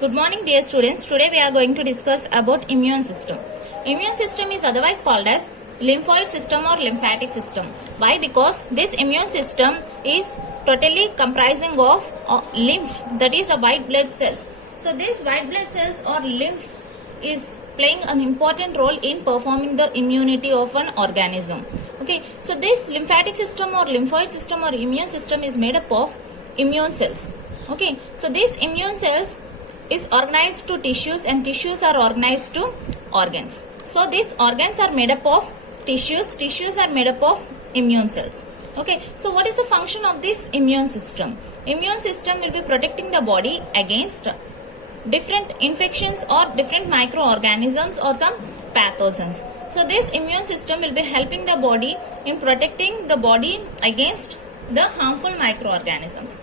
Good morning dear students. Today we are going to discuss about immune system. Immune system is otherwise called as lymphoid system or lymphatic system. Why? Because this immune system is totally comprising of lymph, that is a white blood cells. So these white blood cells or lymph is playing an important role in performing the immunity of an organism. Okay, so this lymphatic system or lymphoid system or immune system is made up of immune cells. Okay, so these immune cells is organized to tissues and tissues are organized to organs. So these organs are made up of tissues are made up of immune cells. Okay, so what is the function of this immune system? Immune system will be protecting the body against different infections or different microorganisms or some pathogens. So this immune system will be helping the body in protecting the body against the harmful microorganisms.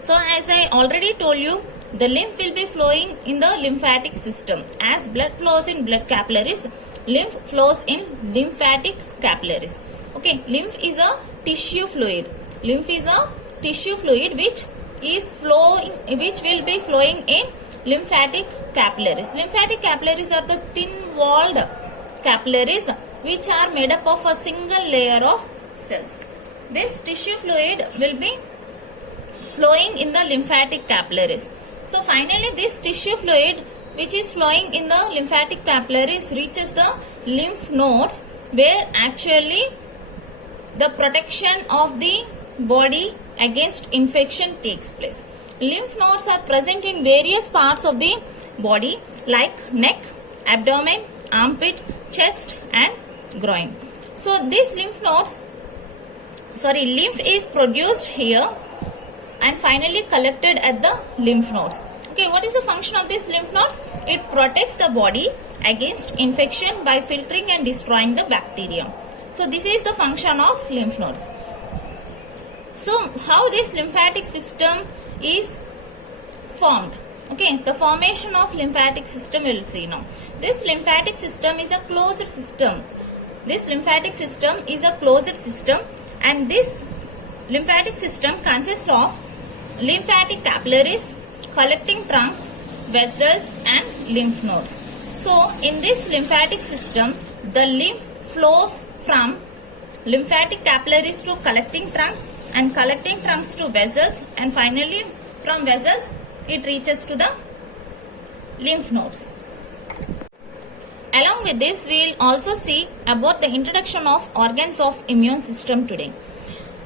So as I already told you, the lymph will be flowing in the lymphatic system. As blood flows in blood capillaries, lymph flows in lymphatic capillaries. Okay, lymph is a tissue fluid. Lymph is a tissue fluid which will be flowing in lymphatic capillaries. Lymphatic capillaries are the thin-walled capillaries which are made up of a single layer of cells. This tissue fluid will be flowing in the lymphatic capillaries. So finally this tissue fluid which is flowing in the lymphatic capillaries reaches the lymph nodes, where actually the protection of the body against infection takes place. Lymph nodes are present in various parts of the body like neck, abdomen, armpit, chest and groin. So these lymph is produced here and finally collected at the lymph nodes. Okay, what is the function of these lymph nodes? It protects the body against infection by filtering and destroying the bacterium. So this is the function of lymph nodes. So how this lymphatic system is formed? Okay, the formation of lymphatic system we will see now. This lymphatic system is a closed system. This lymphatic system is a closed system, and this lymphatic system consists of lymphatic capillaries, collecting trunks, vessels and lymph nodes. So in this lymphatic system, the lymph flows from lymphatic capillaries to collecting trunks and collecting trunks to vessels, and finally from vessels it reaches to the lymph nodes. Along with this, we will also see about the introduction of organs of immune system today.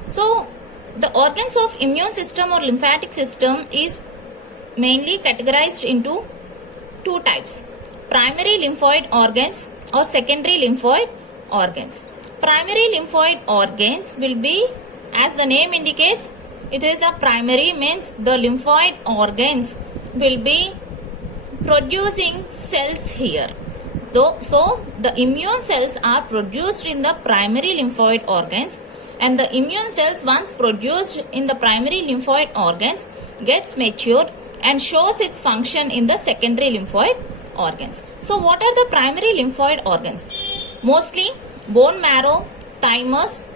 So the organs of immune system or lymphatic system is mainly categorized into two types: primary lymphoid organs or secondary lymphoid organs. Primary lymphoid organs will be, as the name indicates, it is a primary, means the lymphoid organs will be producing cells here. So the immune cells are produced in the primary lymphoid organs, and the immune cells once produced in the primary lymphoid organs gets matured and shows its function in the secondary lymphoid organs. So what are the primary lymphoid organs? Mostly bone marrow, thymus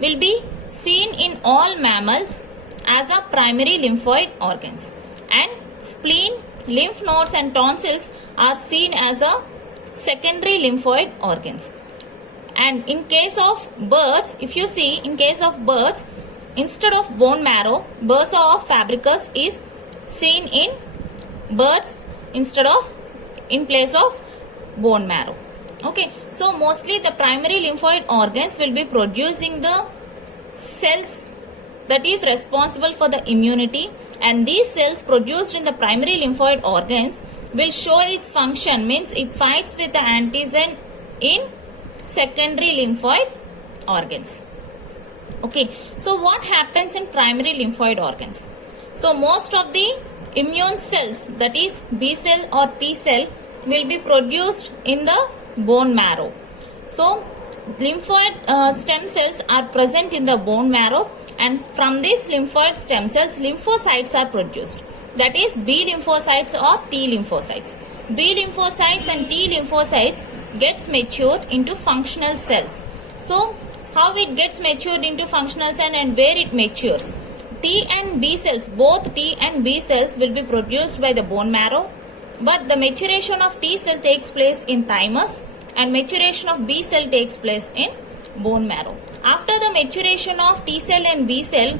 will be seen in all mammals as a primary lymphoid organs, and spleen, lymph nodes and tonsils are seen as a secondary lymphoid organs. And in case of birds, if you see, in case of birds, instead of bone marrow, bursa of fabricus is seen in birds in place of bone marrow. Okay, so mostly the primary lymphoid organs will be producing the cells that is responsible for the immunity, and these cells produced in the primary lymphoid organs will show its function, means it fights with the antigen in secondary lymphoid organs. Okay, so what happens in primary lymphoid organs? So most of the immune cells, that is B cell or T cell, will be produced in the bone marrow. So lymphoid stem cells are present in the bone marrow, and from these lymphoid stem cells lymphocytes are produced, that is B lymphocytes or T lymphocytes. B lymphocytes and T lymphocytes gets matured into functional cells. So how it gets matured into functional cell and where it matures? T and B cells, both T and B cells will be produced by the bone marrow, but the maturation of T cell takes place in thymus and maturation of B cell takes place in bone marrow. After the maturation of T cell and B cell,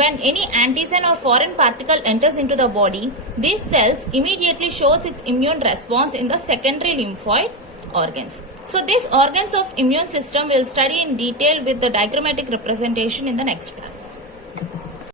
when any antigen or foreign particle enters into the body, these cells immediately shows its immune response in the secondary lymphoid organs. So these organs of immune system we'll study in detail with the diagrammatic representation in the next class.